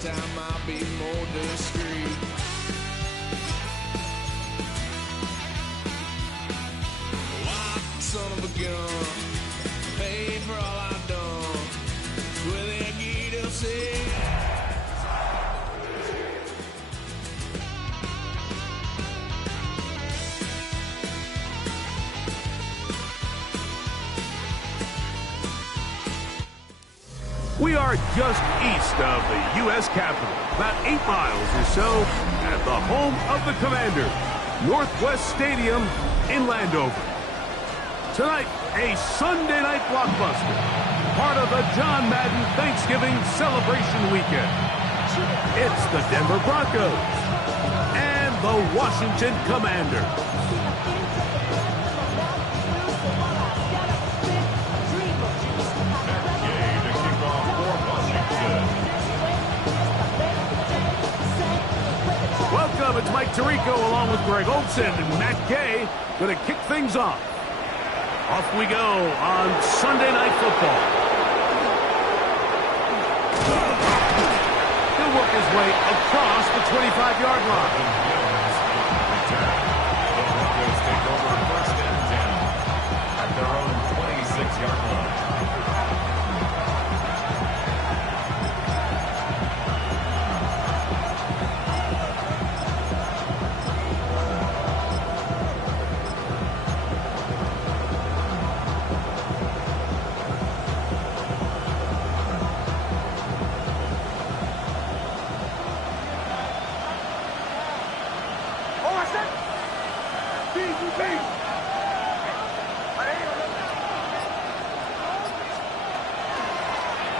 time I'll be more discreet. Wild son of a gun, paid for all I've done. With a key to see. We are just east of the U.S. Capitol, about 8 miles or so, at the home of the Commanders, Northwest Stadium in Landover. Tonight, a Sunday night blockbuster, part of the John Madden Thanksgiving celebration weekend. It's the Denver Broncos and the Washington Commanders. Welcome, it's Mike Tirico along with Greg Olsen and Matt Gay going to kick things off. Off we go on Sunday Night Football. He'll work his way across the 25-yard line. The Broncos take over 1st and 10 at their own 26-yard line.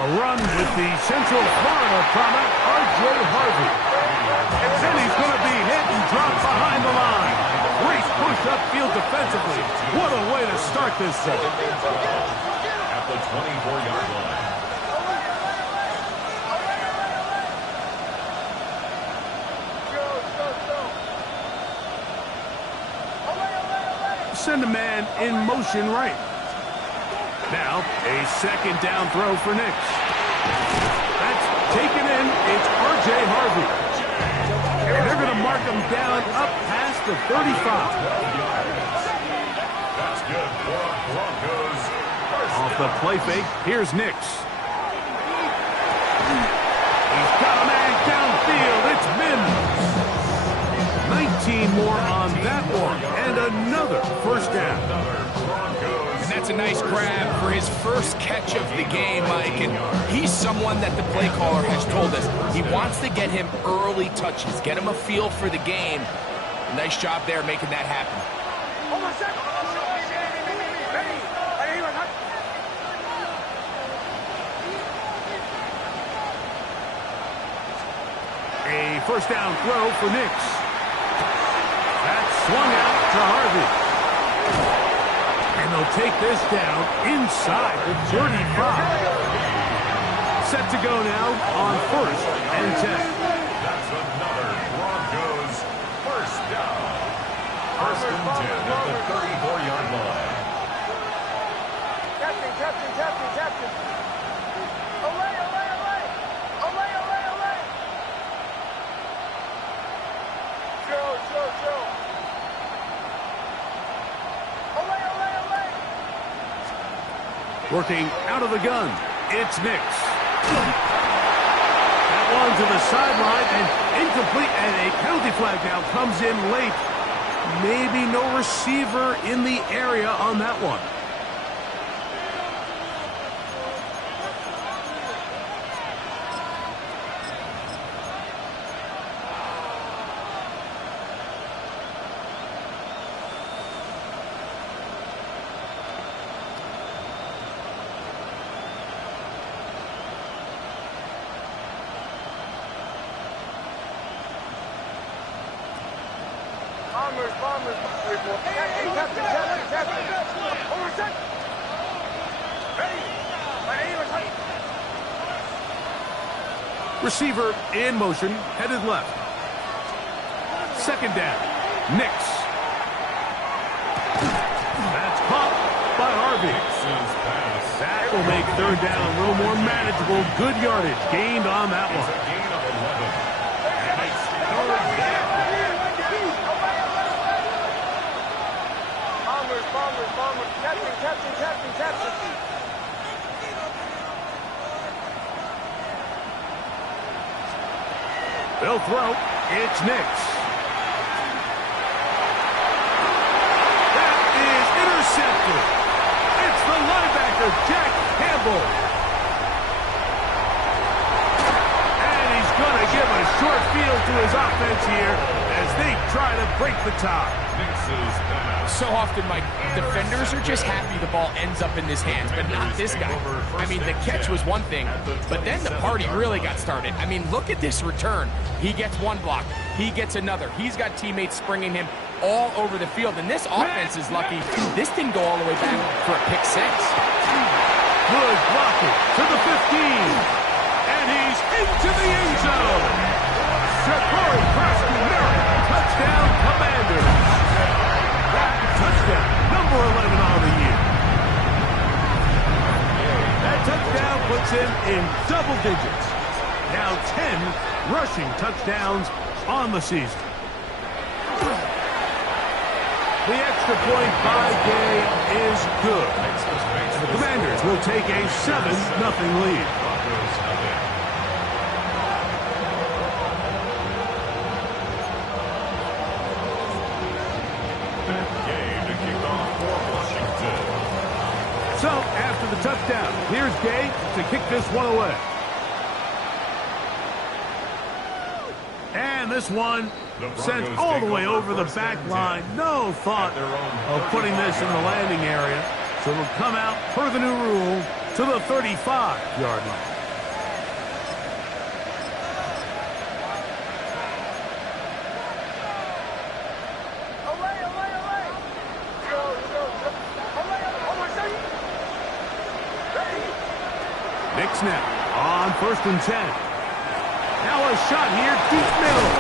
A run with the Central Florida product, R.J. Harvey. And he's going to be hit and dropped behind the line. Great push upfield defensively. What a way to start this ball. At the 24-yard line. Send a man in motion right. Now, a second down throw for Nix. That's taken in. It's R.J. Harvey. And they're going to mark him down up past the 35. That's good for Broncos. Off the play fake, here's Nix. He's got a man downfield. It's Mims. 19 more on that one. And another first down. And that's a nice grab for his first catch of the game, Mike. And he's someone that the play caller has told us he wants to get him early touches, get him a feel for the game. Nice job there making that happen. A first down throw for Nix. That's swung out to Harvey. And they'll take this down inside the 35. Set to go now on 1st and 10. That's another Broncos first down. 1st and 10 at the 34-yard line. Captain. Away. Joe. Working out of the gun, it's Nix. That one to the sideline and incomplete, and a penalty flag now comes in late. Maybe no receiver in the area on that one. Bombers. Captain. Receiver in motion, headed left. Second down, Nix. That's caught by Harvey. That will make third down a little more manageable. Good yardage gained on that one. They'll throw. It's Nix. That is intercepted. It's the linebacker, Jack Campbell. And he's going to give a short field to his offense here as they try to break the tie. So often, Mike, defenders are just happy the ball ends up in his hands, but not this guy. I mean, the catch was one thing, but then the party really got started. I mean, look at this return. He gets one block. He gets another. He's got teammates springing him all over the field, and this offense is lucky. This didn't go all the way back for a pick six. Good blocking to the 15, and he's into the end zone. Shakari Krasky-Merritt, touchdown Commanders. Touchdown, number 11 on the year. That touchdown puts him in double digits. Now 10 rushing touchdowns on the season. The extra point by Gay is good. And the Commanders will take a 7-0 lead. So, after the touchdown, here's Gay to kick this one away. And this one sent all the way over the back line. No thought of putting this in the landing area. So it'll come out, per the new rule, to the 35-yard line. Nix now on 1st and 10. Now a shot here, deep middle.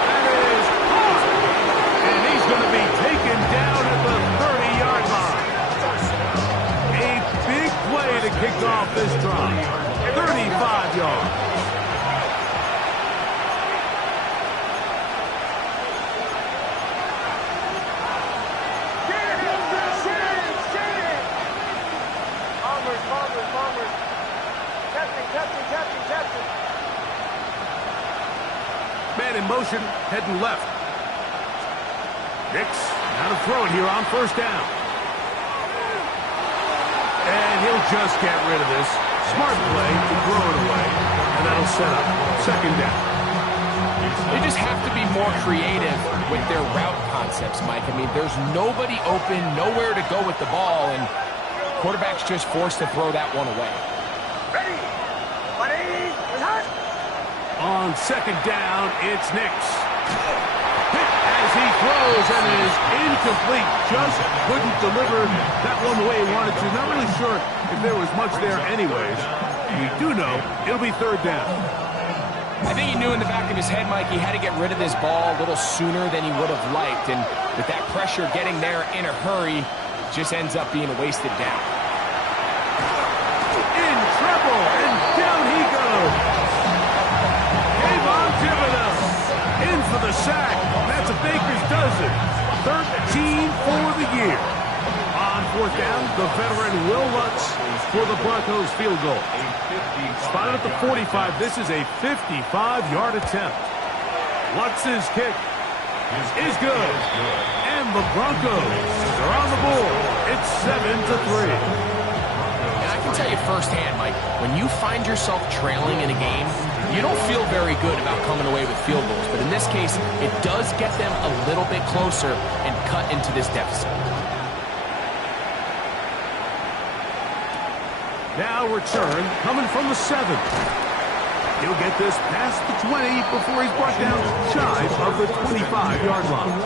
That is hard. And he's going to be taken down at the 30-yard line. A big play to kick off this drive. 35 yards. Man in motion, heading left. Nix, now to throw it here on 1st down. And he'll just get rid of this. Smart play to throw it away. And that'll set up 2nd down. They just have to be more creative with their route concepts, Mike. I mean, there's nobody open, nowhere to go with the ball, and quarterback's just forced to throw that one away. Ready? On 2nd down, it's Nix. Hit as he throws and is incomplete. Just couldn't deliver that one the way he wanted to. Not really sure if there was much there anyways. We do know it'll be 3rd down. I think he knew in the back of his head, Mike, he had to get rid of this ball a little sooner than he would have liked. And with that pressure getting there in a hurry, just ends up being a wasted down. In trouble, and down he goes. In for the sack. That's a baker's dozen. 13 for the year. On 4th down, the veteran Will Lutz for the Broncos field goal. Spotted at the 45. This is a 55-yard attempt. Lutz's kick is good. And the Broncos are on the board. It's 7-3. And I can tell you firsthand, Mike, when you find yourself trailing in a game, you don't feel very good about coming away with field goals, but in this case, it does get them a little bit closer and cut into this deficit. Now return coming from the 7. He'll get this past the 20 before he's brought down shy of the 25-yard line.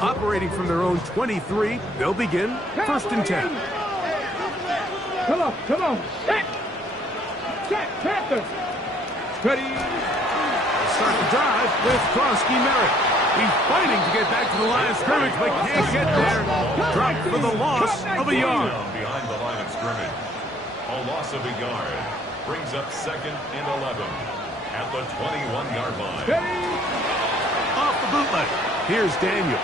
Operating from their own 23, they'll begin 1st and 10. Come on. Set, Panthers. Ready. Start the drive with Krasky-Merritt. He's fighting to get back to the line of scrimmage, but can't get there. Dropped for the loss of a yard. Behind the line of scrimmage. A loss of a yard brings up 2nd and 11. at the 21-yard line. Ready? Off the bootleg. Here's Daniels.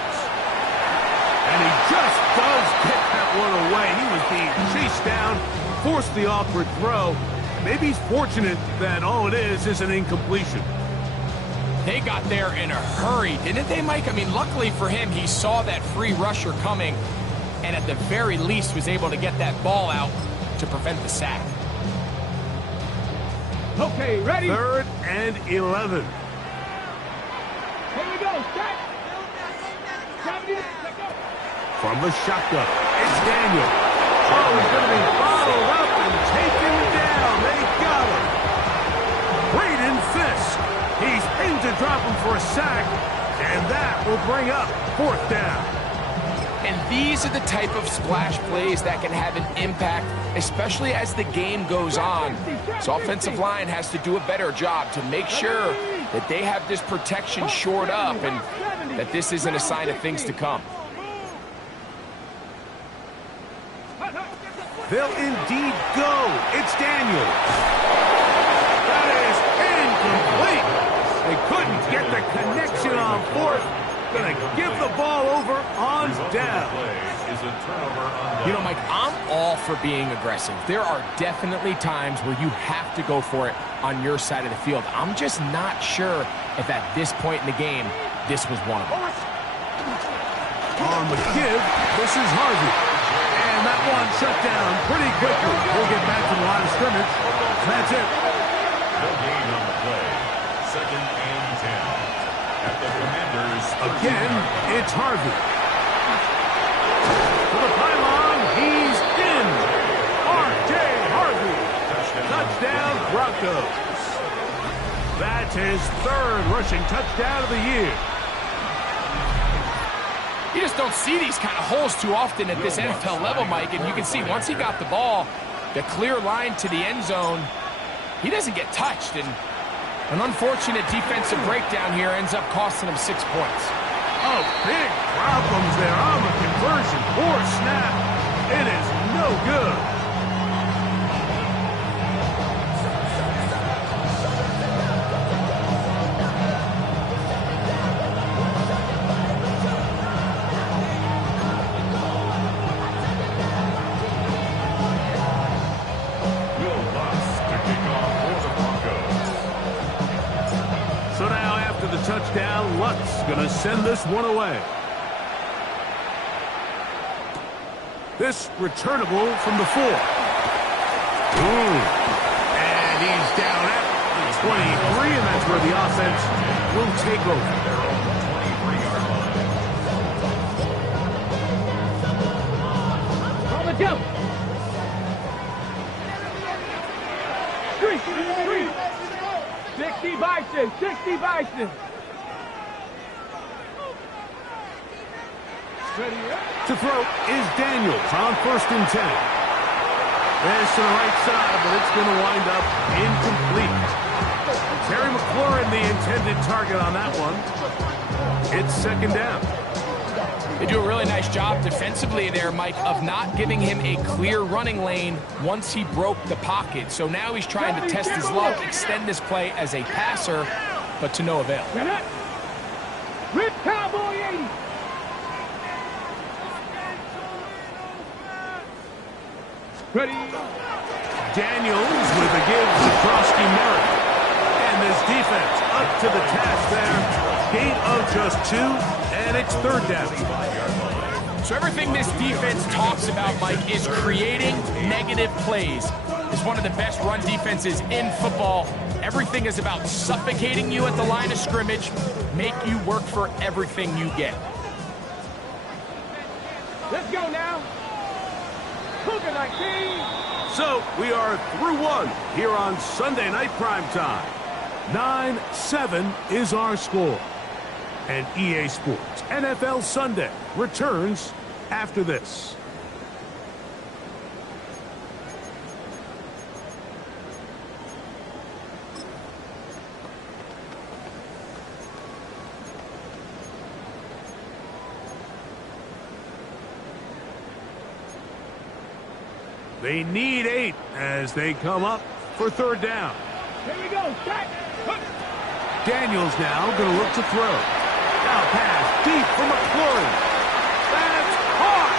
And he just does get that one away. He was being chased down, forced the awkward throw. Maybe he's fortunate that all it is an incompletion. They got there in a hurry, didn't they, Mike? I mean, luckily for him, he saw that free rusher coming and at the very least was able to get that ball out to prevent the sack. Okay, ready? 3rd and 11. Here we go. Set. 70. Let go. From the shotgun, it's Daniel. Oh, he's going to be followed up and taken down. They got him. Braden Fisk. He's aimed to drop him for a sack, and that will bring up 4th down. And these are the type of splash plays that can have an impact, especially as the game goes on. So offensive line has to do a better job to make sure that they have this protection shored up and that this isn't a sign of things to come. They'll indeed go. It's Daniels. That is incomplete. They couldn't get the connection on 4th. Gonna give the ball over on down. You know, Mike, I'm all for being aggressive. There are definitely times where you have to go for it on your side of the field. I'm just not sure if at this point in the game, this was one of them. On the give, this is Harvey. And that one shut down pretty quickly. We'll get back to the line of scrimmage. That's it. No gain on the play. 2nd and 10. At the Commanders. Again, it's Harvey. To the pylon, he's in. R.J. Harvey. Touchdown, Broncos. That's his 3rd rushing touchdown of the year. You just don't see these kind of holes too often at this NFL level, Mike, and you can see once he got the ball, the clear line to the end zone, he doesn't get touched, and an unfortunate defensive breakdown here ends up costing him 6 points. Oh, big problems there on the conversion. Poor snap. It is no good. Will Lutz to kick off for the Broncos. So now after the touchdown, Lutz going to send this one away. This returnable from the 4. And he's down at the 23, and that's where the offense will take over. They're on the 23-yard line. On the jump. Street. 60 Bison. 60 Bison. To throw is Daniels on 1st and 10. There's to the right side, but it's going to wind up incomplete. Terry McLaurin, the intended target on that one. It's 2nd down. They do a really nice job defensively there, Mike, of not giving him a clear running lane once he broke the pocket. So now he's trying to test his luck, extend this play as a passer, but to no avail. Rip Cowboy 80. Ready? Daniels with a give to Krosky Merritt. And this defense up to the task there. Gain of just 2, and it's 3rd down. So everything this defense talks about, Mike, is creating negative plays. It's one of the best run defenses in football. Everything is about suffocating you at the line of scrimmage, make you work for everything you get. Let's go now. Cougar 19. So we are through 1 here on Sunday Night Primetime. 9-7 is our score. And EA Sports NFL Sunday returns after this. They need 8 as they come up for 3rd down. Here we go. Set. Daniels now going to look to throw. Now pass deep for McLaurin. That's caught.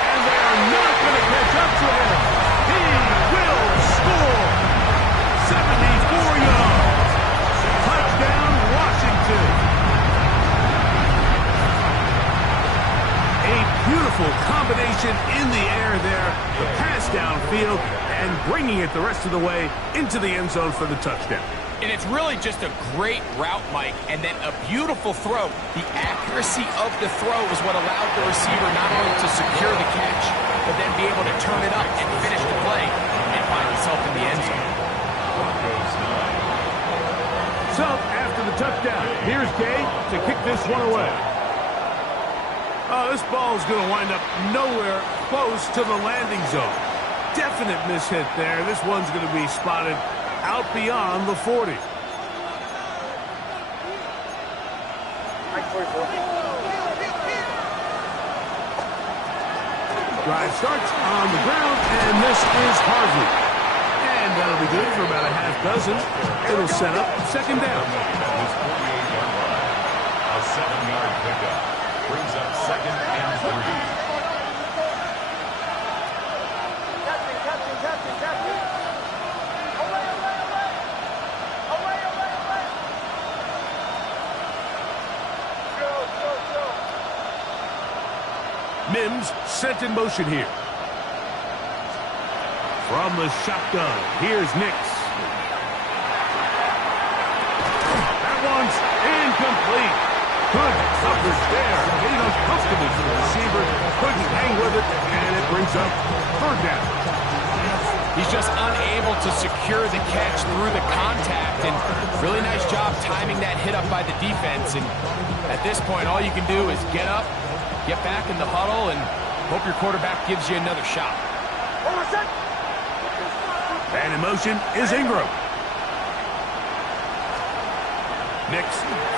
And they are not going to catch up to him. He will score. 74 yards. Touchdown, Washington. A beautiful combination in the air there. The pass downfield and bringing it the rest of the way into the end zone for the touchdown. And it's really just a great route, Mike, and then a beautiful throw. The accuracy of the throw is what allowed the receiver not only to secure the catch, but then be able to turn it up and finish the play and find himself in the end zone. So, after the touchdown, here's Gay to kick this one away. Oh, this ball is going to wind up nowhere close to the landing zone. Definite mishit there. This one's going to be spotted out beyond the 40. Drive starts on the ground, and this is Harvey. And that'll be good for about a half dozen. It'll set up second down. A 7-yard pickup brings up second and 3. Mims sent in motion here. From the shotgun, here's Nix. That one's incomplete. Good coverage there. Getting uncomfortable for the receiver. Couldn't hang with it, and it brings up third down. He's just unable to secure the catch through the contact, and really nice job timing that hit up by the defense. And at this point, all you can do is get up, get back in the huddle, and hope your quarterback gives you another shot. And in motion is Ingram. Nix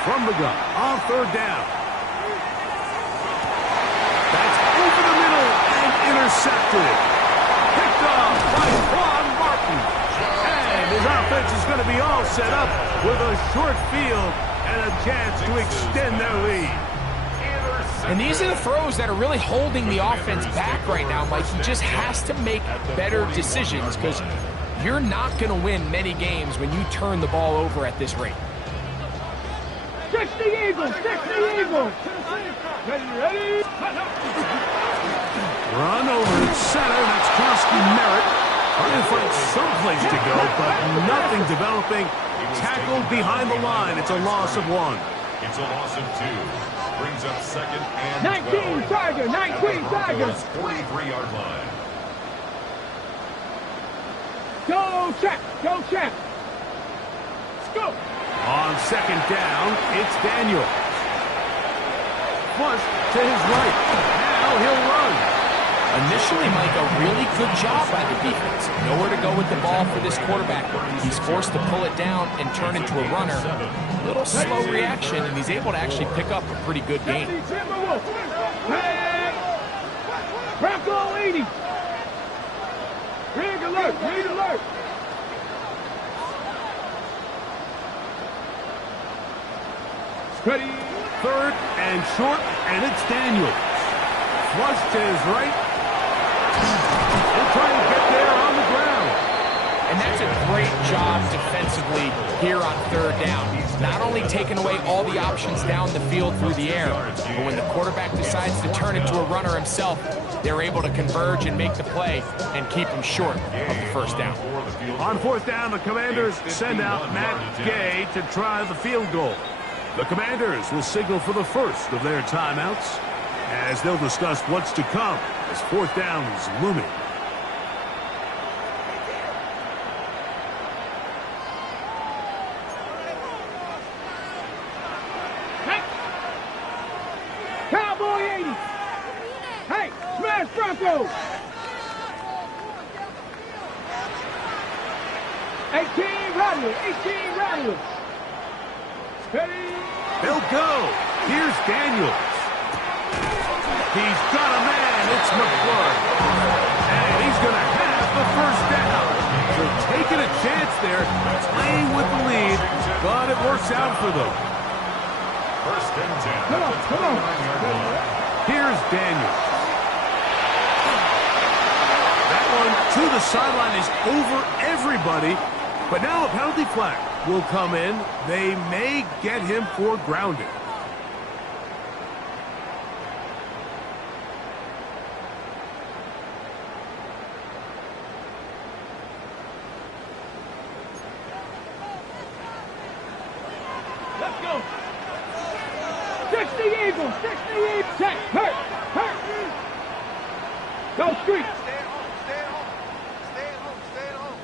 from the gun on third down. That's over the middle and intercepted. Picked off by Quan Martin. And his offense is going to be all set up with a short field and a chance to extend their lead. And these are the throws that are really holding the offense back right now, Mike. He just has to make better decisions because you're not going to win many games when you turn the ball over at this rate. 60 Eagles, 60 Eagles. Ready? Run over at center. That's Koski Merritt. Trying to find someplace to go, but nothing developing. Tackled behind the line. It's a loss of 1. It's a loss of 2. Brings up second and 19 Tiger, 19 Tiger. 43-yard line. Go check, go check. Let's go. On second down, it's Daniel. Flush to his right. Now he'll run. Initially, Mike, a really good job by the defense. Nowhere to go with the ball for this quarterback. He's forced to pull it down and turn into a runner. A little slow reaction, and he's able to actually pick up a pretty good gain. Bronco 80. Rig alert, rig alert. Ready. Third and short, and it's Daniels. Flush to his right. He'll try to get there on the ground. And that's a great job defensively here on third down. Not only taking away all the options down the field through the air, but when the quarterback decides to turn into a runner himself, they're able to converge and make the play and keep him short of the first down. On fourth down, the Commanders send out Matt Gay to try the field goal. The Commanders will signal for the first of their timeouts as they'll discuss what's to come as fourth down is looming. Hey. Cowboy 80. Hey, smash Bronco. 18 Rattlers, 18 Rattlers. Ready. They'll go. Here's Daniels. He's got a man. It's McLaurin. And he's going to have the first down. So taking a chance there. but it works out for them. First and 10 Come at on, the come on. 29-yard line. Here's Daniels. That one to the sideline is over everybody, but now a penalty flag will come in. They may get him for grounding. Let's go. 60 Eagles, 60 Eagles. Check, hurt. Go street. Stay at home.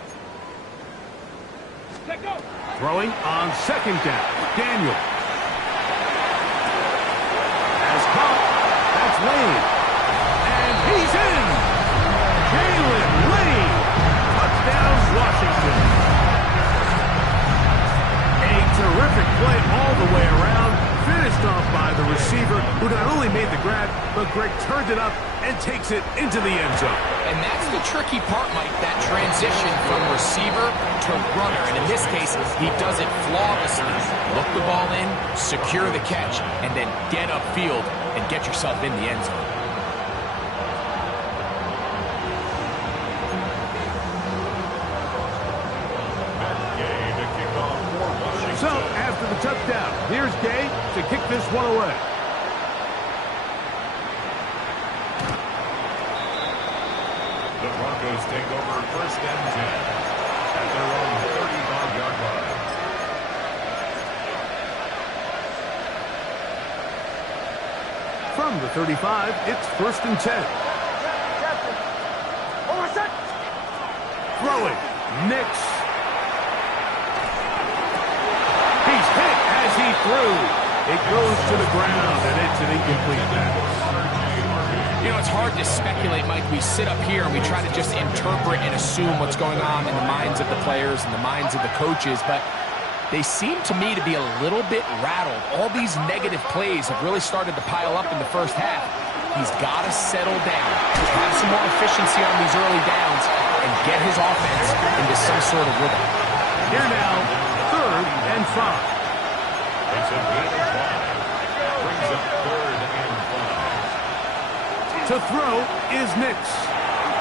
Check, go. Throwing on second down. Daniel. Has caught. That's Lane. And he's in. Jalen Lane. Touchdown, Washington. A terrific play all the way around. Finished off by the receiver, who not only made the grab, but Greg turned it up and takes it into the end zone. And that's the tricky part, Mike, that transition from receiver to runner. And in this case, he does it flawlessly. Look the ball in, secure the catch, and then get upfield and get yourself in the end zone. So, after the touchdown, here's Gay to kick this one away. The Broncos take over first and 10 at their own 35-yard line. From the 35, it's first and 10. Throwing. Nix. He's hit as he threw. It goes to the ground, and it's an incomplete pass. You know, it's hard to speculate, Mike. We sit up here and we try to just interpret and assume what's going on in the minds of the players and the minds of the coaches, but they seem to me to be a little bit rattled. All these negative plays have really started to pile up in the first half. He's got to settle down, have some more efficiency on these early downs, and get his offense into some sort of rhythm. Here now, third and 5. It's a gain of 5. Brings up third and 5. To throw is Nix.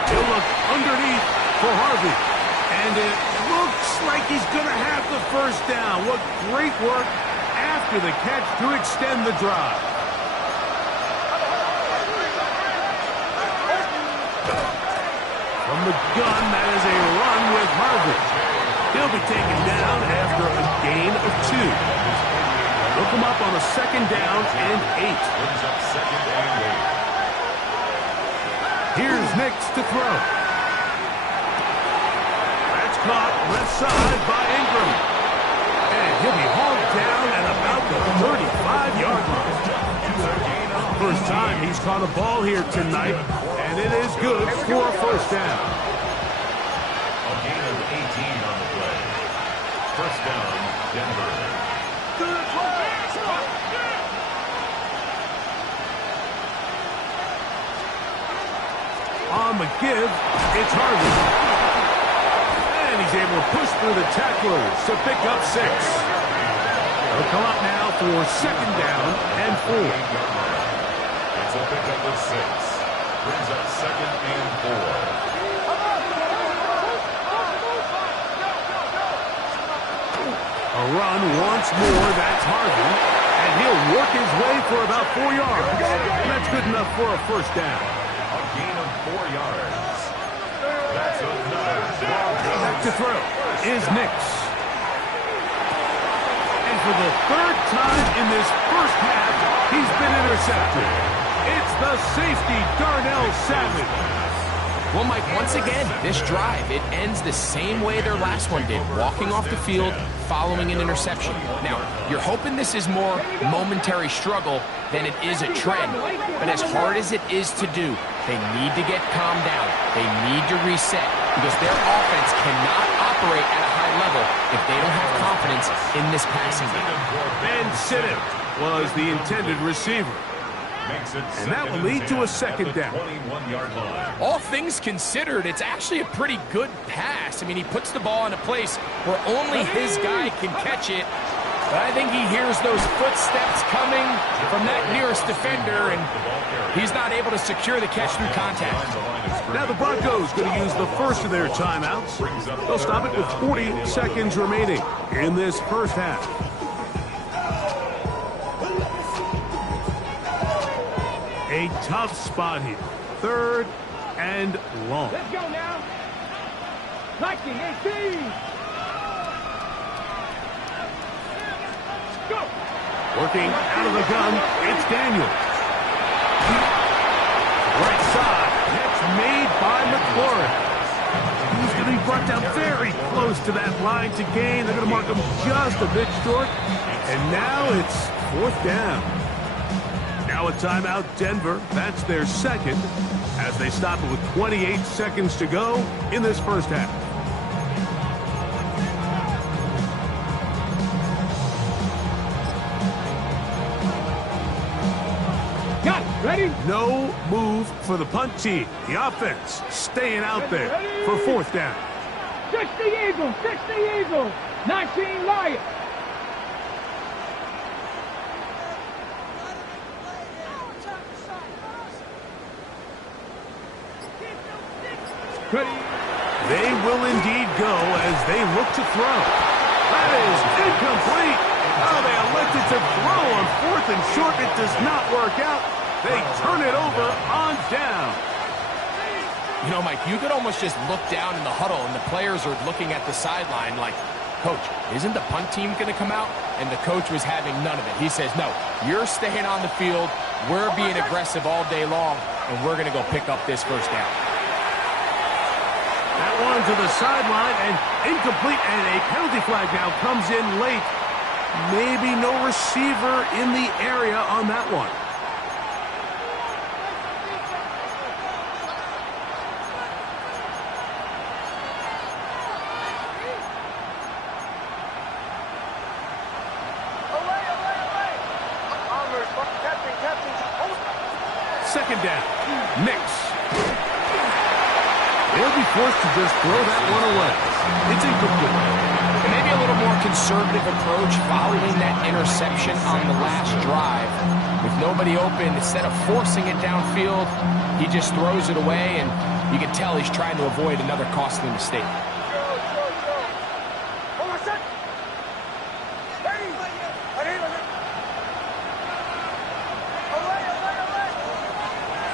He'll look underneath for Harvey. And it looks like he's going to have the first down. What great work after the catch to extend the drive. From the gun, that is a run with Harvey. He'll be taken down after a gain of 2. They'll come up on a second down and 8. Brings up second and 8. Here's Nix to throw. That's caught left side by Ingram. And he'll be hauled down at about the 35-yard line. First time he's caught a ball here tonight, and it is good for a first down. A gain of 18 on the play. First down, Denver. On the give, it's Harvey. And he's able to push through the tacklers to pick up 6. They'll come up now for second down and 4. It's a pickup of 6. Brings up second and 4. A run once more, that's Harvey. And he'll work his way for about 4 yards. And that's good enough for a first down. A gain of 4 yards. That's another strong Back to throw is Nix. And for the third time in this first half, he's been intercepted. It's the safety, Darnell Savage. Well, Mike, once again, this drive, it ends the same way their last one did, walking off the field, following an interception. Now, you're hoping this is more momentary struggle than it is a trend, but as hard as it is to do, they need to get calmed down. They need to reset because their offense cannot operate at a high level if they don't have confidence in this passing game. And Siddiq was the intended receiver. And that will lead to a second down. All things considered, it's actually a pretty good pass. I mean, he puts the ball in a place where only his guy can catch it, But I think he hears those footsteps coming from that nearest defender, and he's not able to secure the catch through contact. Now the Broncos going to use the first of their timeouts. They'll stop it with 40 seconds remaining in this first half. A tough spot here. 3rd and long. Let's go now. 19-18. Go. Working out of the gun, it's Daniels. Right side, catch made by McLaurin. He's going to be brought down very close to that line to gain. They're going to mark him just a bit short. And now it's 4th down. Now a timeout, Denver. That's their second as they stop it with 28 seconds to go in this first half. Got it. Ready? No move for the punt team. The offense staying out there for 4th down. 60 Eagles. 60 Eagles. 19 Lions. Ready? They will indeed go as they look to throw. That is incomplete. Oh, they elected to throw on 4th and short. It does not work out. They turn it over on down. You know, Mike, you could almost just look down in the huddle, and the players are looking at the sideline like, Coach, isn't the punt team going to come out? And the coach was having none of it. He says, no, you're staying on the field. We're being aggressive all day long, and we're going to go pick up this first down. That one to the sideline and incomplete, and a penalty flag now comes in late. Maybe no receiver in the area on that one. Second down. Nix. They'll be forced to just throw that one away. It's incomplete. And maybe a little more conservative approach following that interception on the last drive. With nobody open, instead of forcing it downfield, he just throws it away, and you can tell he's trying to avoid another costly mistake.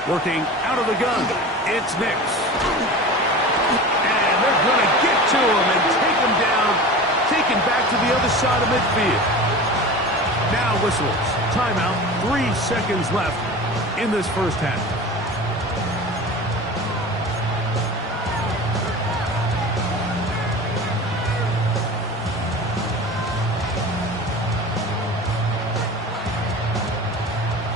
Working out of the gun, it's Nix. And they're going to get to him and take him down, taken back to the other side of midfield. Now whistles. Timeout, 3 seconds left in this first half.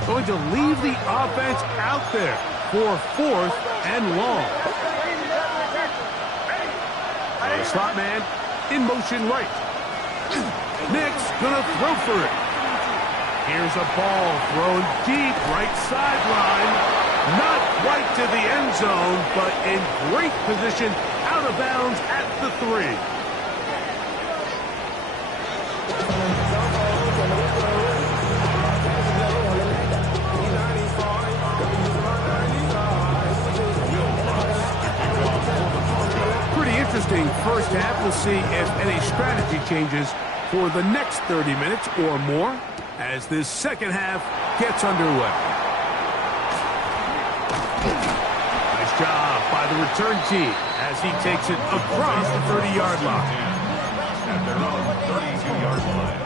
Going to leave the offense out there for 4th and long. The slot man in motion right. Nix gonna throw for it. Here's a ball thrown deep right sideline. Not quite to the end zone, but in great position out of bounds at the 3. Interesting first half. We'll see if any strategy changes for the next 30 minutes or more as this second half gets underway. Nice job by the return team as he takes it across the 30-yard line. At their own 32-yard line.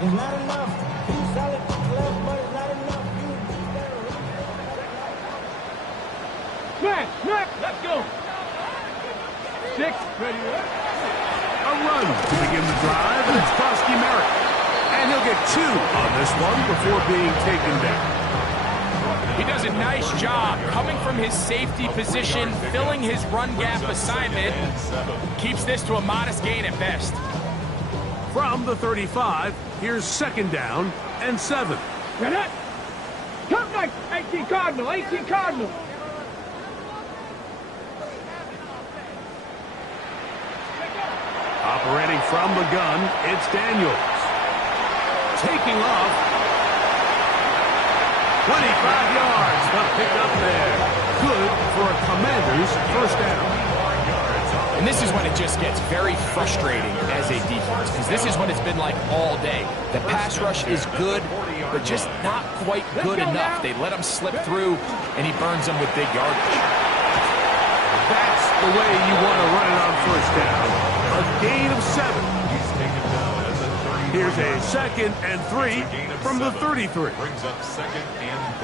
It's not enough. He's solid left, but it's not enough. Smash! Let's go! 6, ready, A run to begin the drive, and it's Krosky Merritt. And he'll get 2 on this one before being taken down. He does a nice job coming from his safety position, filling his run gap assignment. Keeps this to a modest gain at best. From the 35, here's 2nd down and 7. Ready? Come back, 18 Cardinal, 18 Cardinal. Operating from the gun, it's Daniels. taking off. 25 yards, but picked up there. Good for a Commanders first down. And this is when it just gets very frustrating as a defense, because this is what it's been like all day. The pass rush is good, but just not quite good enough. They let him slip through, and he burns them with big yardage. That's the way you want to run it on first down. A gain of 7. Here's a 2nd and 3 from the 33. Brings up 2nd and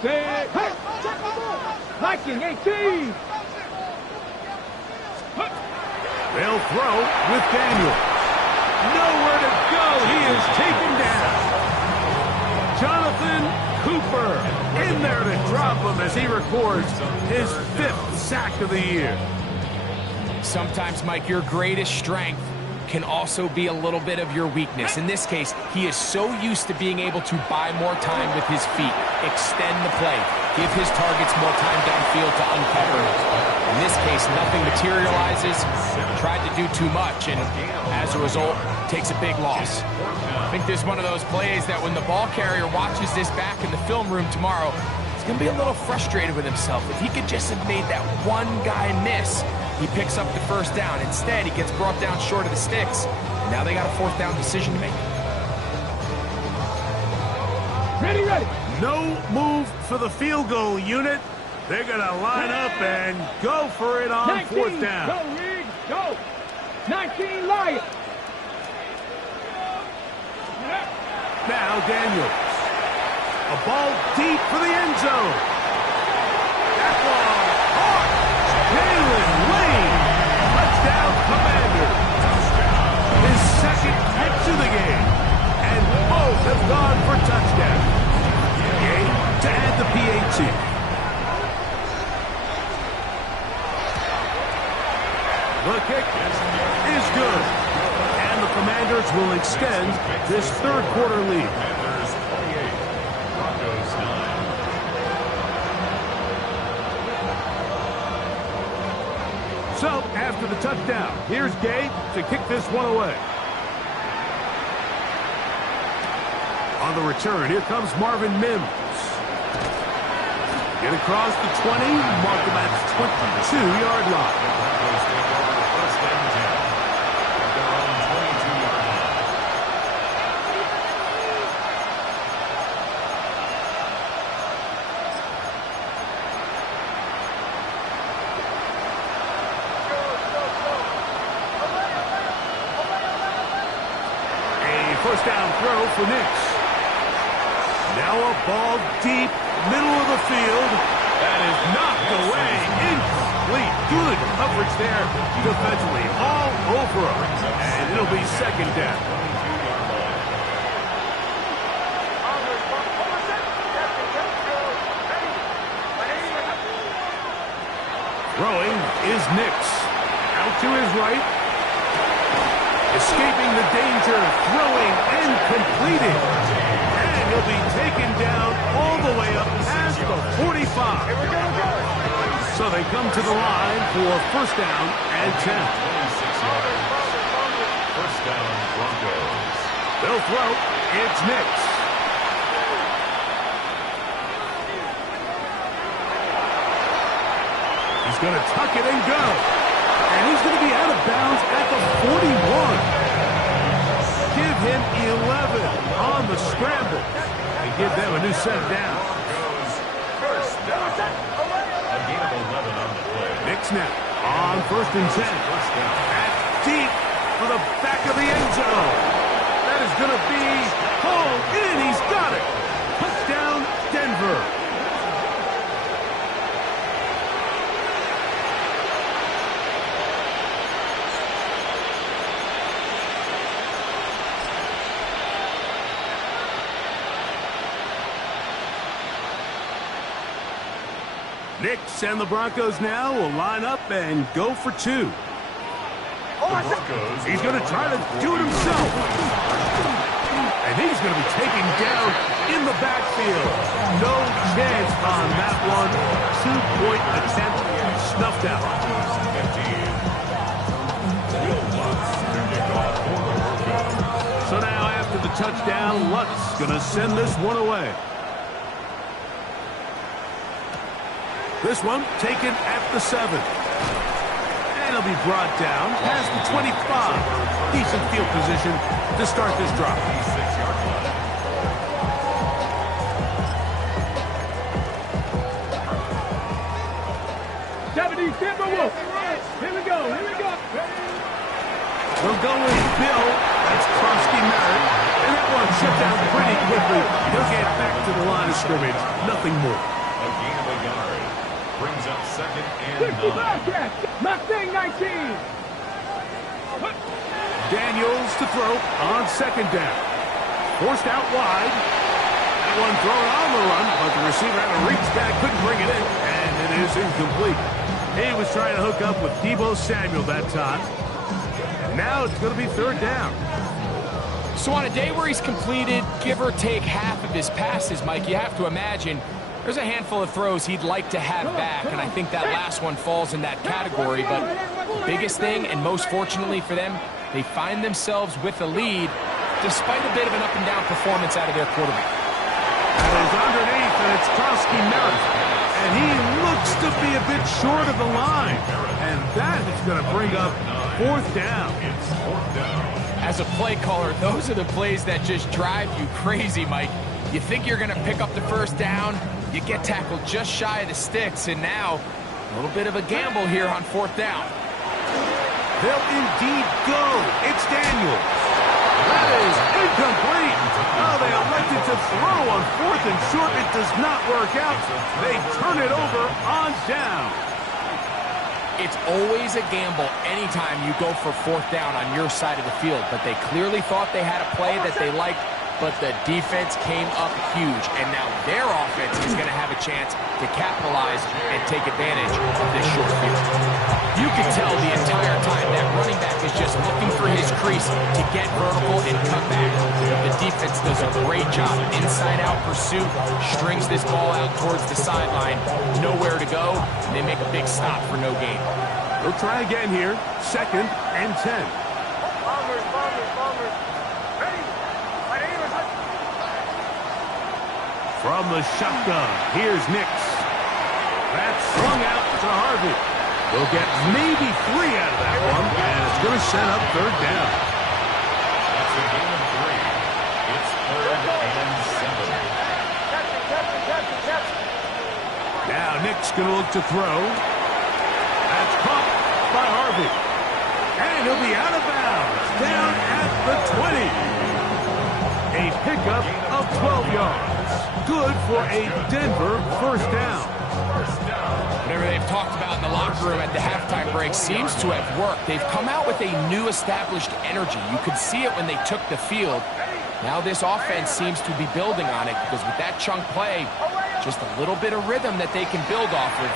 3. Hey, Viking 18. They'll throw with Daniel. Nowhere to go. He is taken down. Jonathan Cooper in there to drop him as he records his 5th sack of the year. Sometimes, Mike, your greatest strength can also be a little bit of your weakness. In this case, he is so used to being able to buy more time with his feet, extend the play, give his targets more time downfield to uncover it. In this case, nothing materializes, tried to do too much, and as a result, takes a big loss. I think this is one of those plays that when the ball carrier watches this back in the film room tomorrow, he's going to be a little frustrated with himself. If he could just have made that one guy miss, he picks up the first down. Instead, he gets brought down short of the sticks. And now they got a 4th down decision to make. Ready. No move for the field goal unit. They're going to line up and go for it on 19, 4th down. Go, Riggs, go. 19, Lions. Now Daniels. A ball deep for the end zone. That ball hard. Jalen Lane. Touchdown, Commanders. His 2nd catch of the game. And both have gone for touchdown. Game to add the PAT. The kick is good. And the Commanders will extend this 3rd quarter lead. Commanders 28, Broncos 9. So, after the touchdown, here's Gabe to kick this one away. On the return, here comes Marvin Mims. Get across the 20, mark him at the 22-yard line. Broncos take over 1st and 10 at their own 22-yard line. A 1st down throw for Nix. Now a ball deep, middle of the field. That is knocked away. Incomplete. Good coverage there defensively. All over him. And it'll be 2nd down. 22-yard line. Throwing is Nix. Out to his right. Escaping the danger. Throwing and completing. And he'll be taken down all the way up past the 45. So they come to the line for 1st down and 10. 26 yards. 1st down, Broncos. They'll throw. It's Nix. He's going to tuck it and go. And he's going to be out of bounds at the 41. Give him 11 on the scramble. And give them a new set down. Broncos 1st down. A gain of 11 on the play. Nix now on 1st and 10. 1st down. That's deep for the back of the end zone. That is going to be hauled in. He's got it. Touchdown, Denver. Nix and the Broncos now will line up and go for 2. Broncos. He's going to try to do it himself. And he's going to be taken down in the backfield. No chance on that one. 2-point attempt snuffed out. touchdown. Lutz going to send this one away. This one taken at the 7. And he'll be brought down past the 25. Decent field position to start this drive. 6-yard line. Timberwolves. Here we go. We'll go with Bill. That's Krosky Merritt. And that one shut down pretty quickly. He'll get back to the line of scrimmage. Nothing more. A gain of a yard. Brings up 2nd and 60 9. Bobcat. Mustang 19. Daniels to throw on 2nd down. Forced out wide. That one thrown on the run, but the receiver had to reach back, couldn't bring it in, and it is incomplete. He was trying to hook up with Deebo Samuel that time. And now it's going to be 3rd down. So on a day where he's completed, give or take half of his passes, Mike, you have to imagine there's a handful of throws he'd like to have back, and I think that last one falls in that category. But the biggest thing, and most fortunately for them, they find themselves with a lead despite a bit of an up-and-down performance out of their quarterback. That is underneath, and it's Krosky Merritt. And he looks to be a bit short of the line. And that is going to bring up 4th down. It's 4th down. As a play caller, those are the plays that just drive you crazy, Mike. You think you're going to pick up the 1st down, you get tackled just shy of the sticks, and now a little bit of a gamble here on 4th down. They'll indeed go. It's Daniels. That is incomplete. Oh, they elected to throw on 4th and short. It does not work out. They turn it over on down. It's always a gamble anytime you go for 4th down on your side of the field, but they clearly thought they had a play that they liked, but the defense came up huge, and now their offense is going to have a chance to capitalize and take advantage of this short field. You can tell the entire time that running back is just looking for his crease to get vertical and cut back. The defense does a great job. Inside-out pursuit, strings this ball out towards the sideline. Nowhere to go, and they make a big stop for no gain. They'll try again here. 2nd and 10. From the shotgun, here's Nix. That's swung out to Harvey. We'll get maybe 3 out of that one, and it's going to set up 3rd down. That's a gain of 3. It's 3rd and 7. Now Nick's going to look to throw. That's caught by Harvey. And he'll be out of bounds, down at the 20. A pickup of 12 yards. Good for a Denver 1st down. Whatever they've talked about in the locker room at the halftime break seems to have worked. They've come out with a new established energy. You could see it when they took the field. Now this offense seems to be building on it because with that chunk play, just a little bit of rhythm that they can build off of.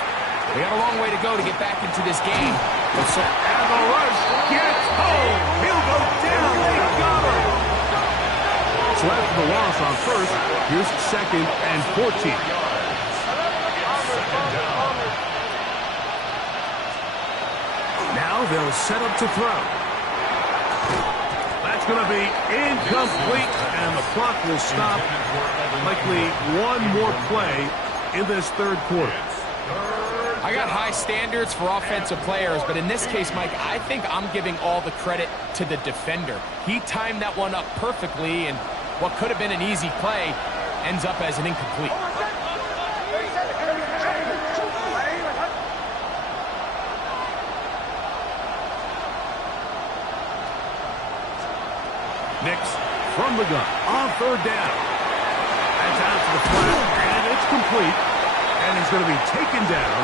They got a long way to go to get back into this game. And the rush gets home. He'll go down. They got him. So after the loss on 1st, here's 2nd and 14. Now they'll set up to throw. That's going to be incomplete, and the clock will stop. Likely one more play in this 3rd quarter. I got high standards for offensive players, but in this case, Mike, I think I'm giving all the credit to the defender. He timed that one up perfectly, and what could have been an easy play ends up as an incomplete. Nix from the gun on 3rd down. That's out to the flat, and it's complete. And he's going to be taken down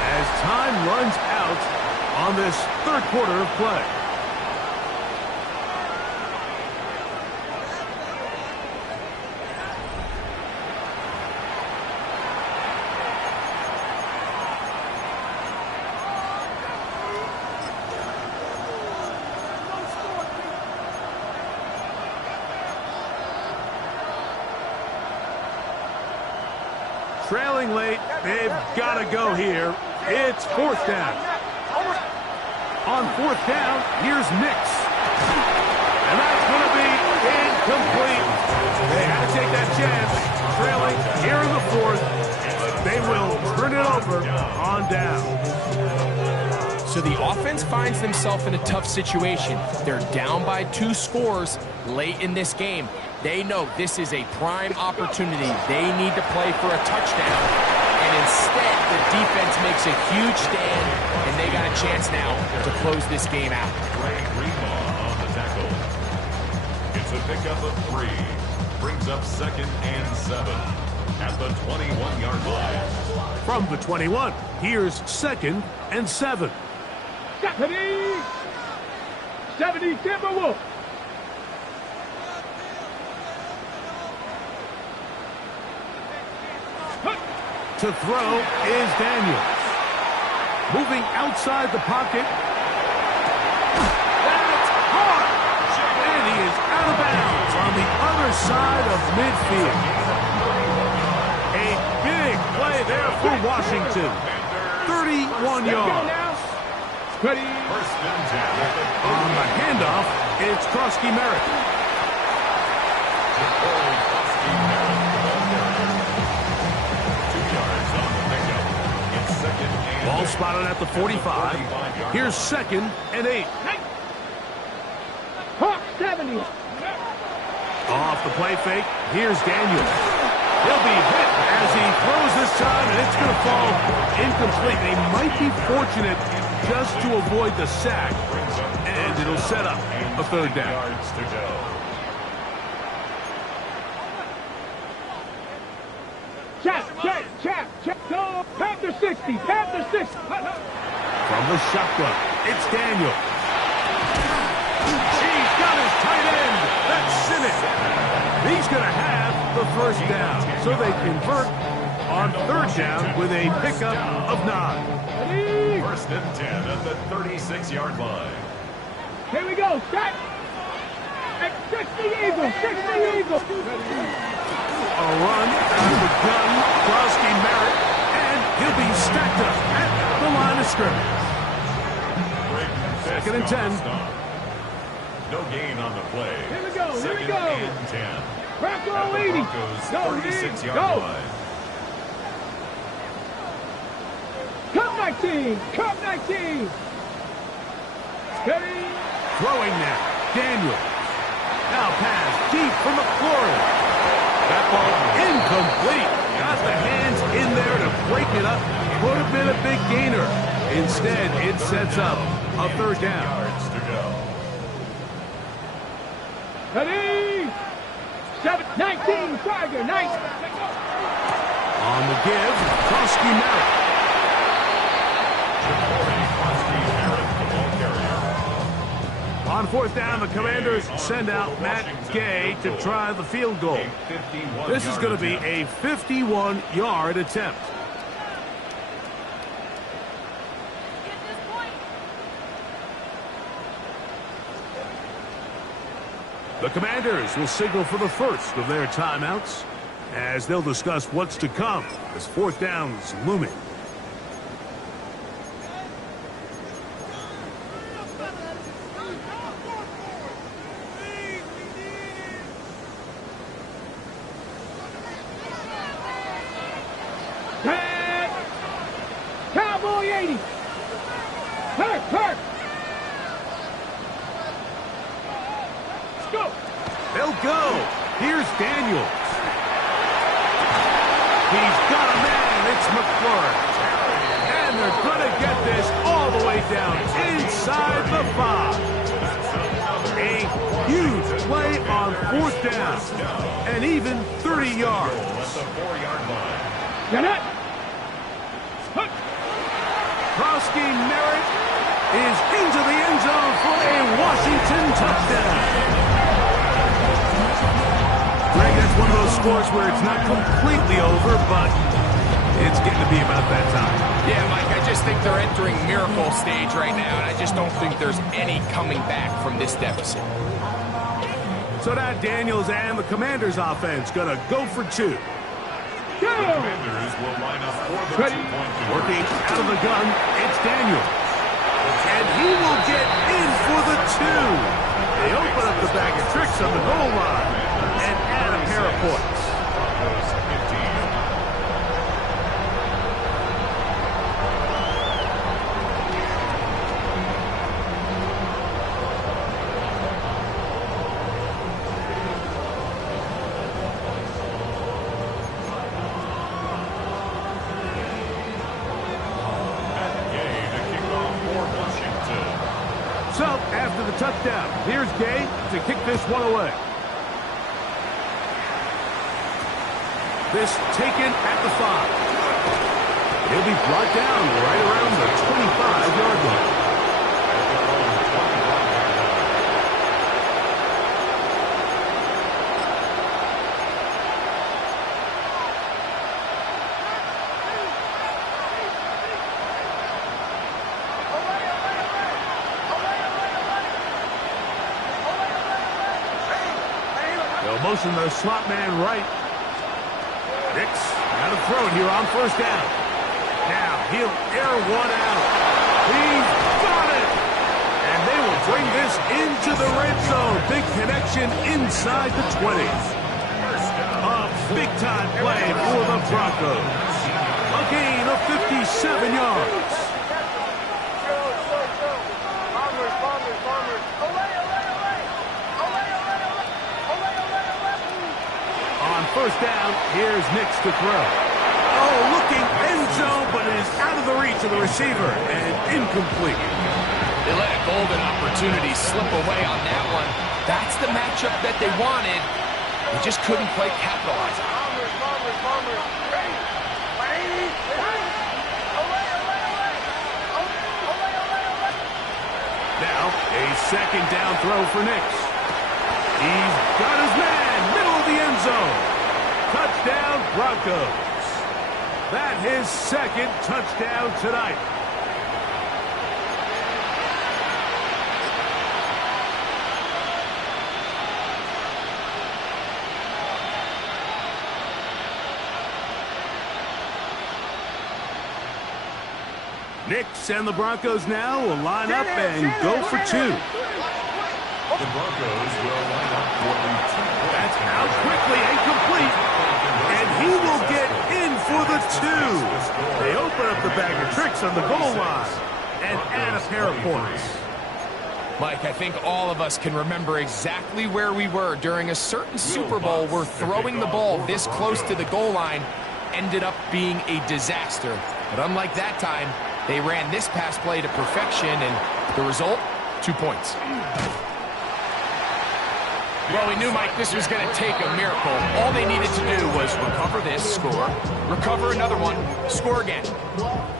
as time runs out on this 3rd quarter of play. Trailing late, they've got to go here. It's 4th down. On 4th down, here's Nix. And that's going to be Incomplete. They had to take that chance, trailing here in the fourth, but they will turn it over on down. So the offense finds themselves in a tough situation. They're down by 2 scores late in this game. They know this is a prime opportunity. They need to play for a touchdown. And instead, the defense makes a huge stand, and they got a chance now to close this game out. Greg Greenlaw on the tackle. It's a pickup of 3. Brings up 2nd and 7 at the 21-yard line. From the 21, here's 2nd and 7. 70 Timberwolves. To throw is Daniels. Moving outside the pocket. That's hard. And he is out of bounds on the other side of midfield. A big play there for Washington. 31 yards. Ready. First and 10. On the handoff, it's Krosky Merritt. Ball spotted at the 45. Here's 2nd and 8. Hawk 70. Off the play fake, here's Daniels. He'll be hit as he throws this time, and it's going to fall incomplete. They might be fortunate just to avoid the sack, and it'll set up a 3rd down. Yards to go. Chap. Go. Panther 60. Panther 60. From the shotgun, it's Daniel. He's got his tight end. That's Simmons. He's going to have the 1st down. So they convert on 3rd down with a pickup of 9. Ready. First and 10 at the 36-yard line. Here we go. Set. 60 Eagles. 60 Eagles. A run out of the gun, Krosky Merritt, and he'll be stacked up at the line of scrimmage. 2nd and 10. No gain on the play. Here we go. 2nd and 10. Bronco At the 80. Broncos' Go, 36-yard go. line. Cup 19. Cup 19. Ready. Throwing now, Daniels. Now pass deep for McLaurin. That ball incomplete. Got the hands in there to break it up. Would have been a big gainer. Instead, it sets up a 3rd down. Yards to go. Ready. 19. Tiger. 19. On the give, Krosky Merritt. On 4th down, the Commanders send out Matt Gay to try the field goal. This is going to be a 51-yard attempt. The Commanders will signal for the first of their timeouts as they'll discuss what's to come as 4th down is looming. Cowboy 80. Hurt. Let's go. They'll go. Here's Daniels. He's got a man. It's McLaurin. And they're going to get this all the way down inside the 5. A huge play on 4th down. And even 30 yards. At the 4-yard line. Get it. Krosky Merritt is into the end zone for a Washington touchdown. Greg, that's one of those scores where it's not completely over, but it's getting to be about that time. Yeah, Mike, I just think they're entering miracle stage right now, and I just don't think there's any coming back from this deficit. So now Daniels and the Commanders offense going to go for 2. The Commanders will line up for the 2-point Working out of the gun, it's Daniels. And he will get in for the 2. They open up the bag of tricks on the goal line and add a pair of points. Broncos 15. So, after the touchdown, here's Gay to kick this one away. This taken at the 5. He'll be brought down right around the 25-yard line. They'll motion the slot man right. Nix got to throw it here on first down. Now he'll air one out. He's got it! And they will bring this into the red zone. Big connection inside the 20. A big-time play for the Broncos. A gain of 57 yards. On first down, here's Nix to throw. Oh, looking end zone, but it is out of the reach of the receiver and incomplete. They let a golden opportunity slip away on that one. That's the matchup that they wanted. They just couldn't quite capitalize on it. Now, a second down throw for Nix. He's got his man, middle of the end zone. Touchdown, Broncos. That his second touchdown tonight. Nix and the Broncos now will line up and go for 2. The Broncos will line up for the 2-point. That's out quickly and complete. And he will get in for the 2. They open up the bag of tricks on the goal line and add a pair of points. Mike, I think all of us can remember exactly where we were during a certain Super Bowl where throwing the ball this close to the goal line ended up being a disaster. But unlike that time, they ran this pass play to perfection, and the result, 2 points. Well, we knew, Mike, this was going to take a miracle. All they needed to do was recover this, score, recover another one, score again.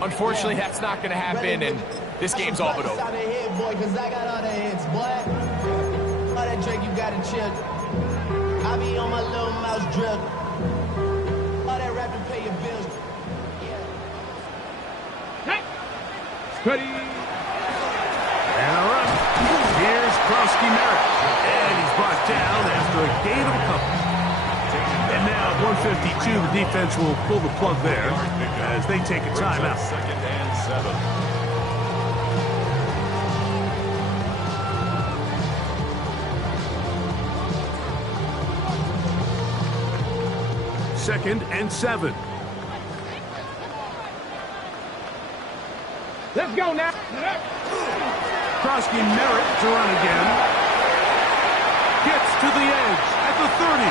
Unfortunately, that's not going to happen, and this game's all but over. All that Drake, you got to chill. I be on my little mouse drill. All that rap to pay your bills. Ready. And a run. Here's Krosky Merritt. And he's brought down after a gain of a couple. And now at 152, the defense will pull the plug there as they take a timeout. Second and 7. Second and 7. Let's go now. Krosky Merritt to run again. Gets to the edge at the 30.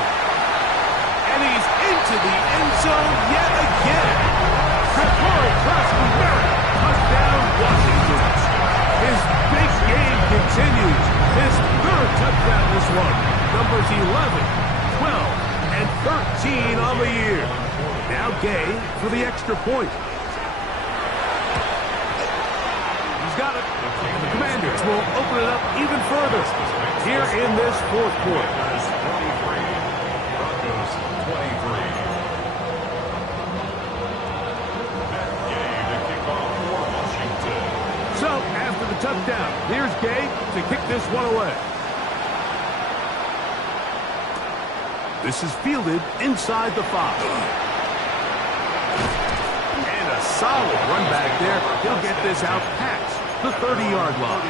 And he's into the end zone yet again. Corey Krosky Merritt, touchdown Washington. His big game continues. His third touchdown this one. Numbers 11, 12, and 13 on the year. Now Gay for the extra point. Got it. And the Commanders will open it up even further here in this fourth quarter. Broncos 23. Matt Gay to kick off for Washington. So, after the touchdown, here's Gay to kick this one away. This is fielded inside the 5. And a solid run back there. He'll get this out past the 30-yard line.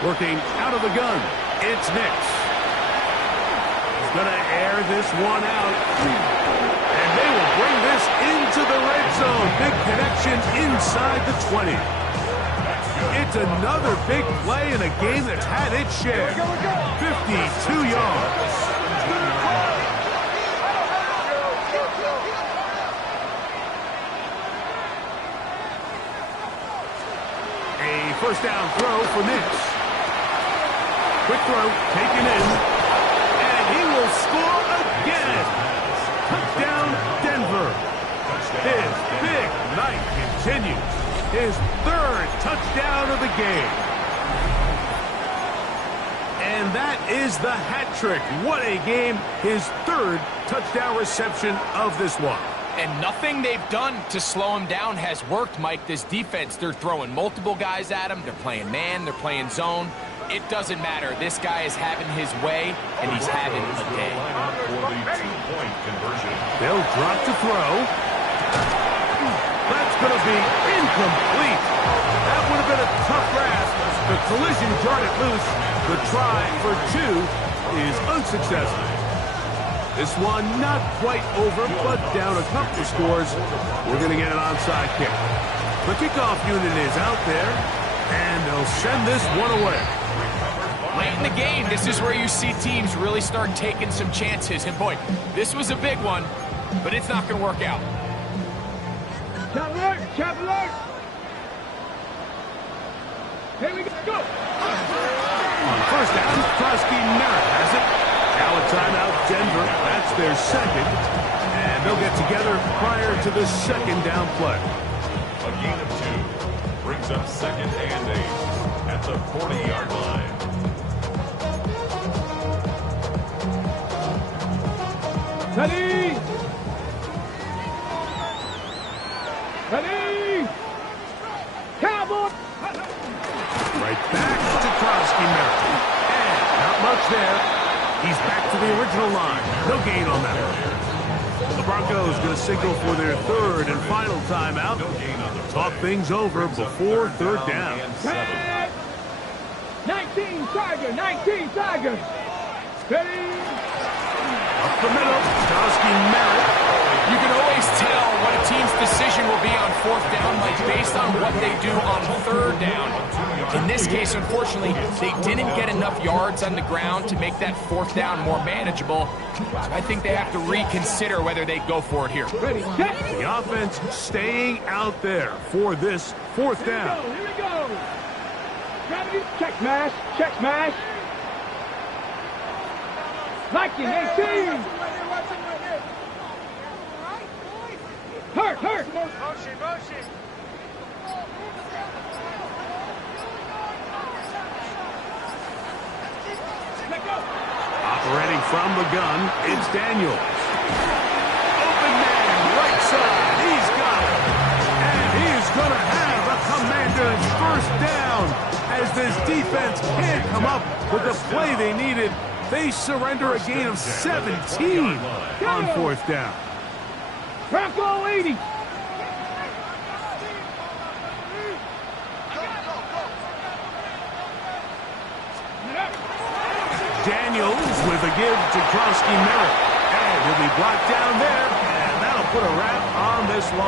Working out of the gun, it's Nix. He's going to air this one out. And they will bring this into the red zone. Big connection inside the 20. It's another big play in a game that's had its share. 52 yards. A first down throw for Nix. Quick throw, taken in. And he will score again. Touchdown, Denver. His big night continues. His third touchdown of the game. And that is the hat trick. What a game. His third touchdown reception of this one. And nothing they've done to slow him down has worked, Mike. This defense, they're throwing multiple guys at him. They're playing man, they're playing zone. It doesn't matter. This guy is having his way, and he's having a day. They'll drop to throw. That's going to be incomplete. That would have been a tough grasp. The collision jarred it loose. The try for two is unsuccessful. This one not quite over, but down a couple of scores. We're going to get an onside kick. The kickoff unit is out there, and they'll send this one away. Late in the game, this is where you see teams really start taking some chances. And boy, this was a big one, but it's not going to work out. Chop alert! Chop alert! Here we go! On first down, Krosky Merritt has it. Now a timeout, Denver. That's their second. And they'll get together prior to the second down play. A gain of 2 brings up second and 8 at the 40-yard line. Ready! Ready! Cowboy! Right back to Krosky Merritt. And not much there. He's back to the original line. No gain on that. The Broncos going to signal for their third and final timeout. Talk things over before third down. 19 Tiger! 19 Tiger! Ready! Up the middle, Krosky Merritt. You can always tell what a team's decision will be on fourth down, like based on what they do on third down. In this case, unfortunately, they didn't get enough yards on the ground to make that fourth down more manageable. So I think they have to reconsider whether they go for it here. Ready, check! The offense staying out there for this fourth down. Here we go! Gravity, check smash, check smash. Liking 18! Hurt, hurt! Motion. Operating from the gun, it's Daniels. Open man, right side, he's got it. And he is going to have a Commander's first down. As this defense can't come up with the play they needed, they surrender a gain of 17 on fourth down. Bronco 80! Daniels with a give to Krosky Merritt. And he'll be blocked down there, and that'll put a wrap on this one.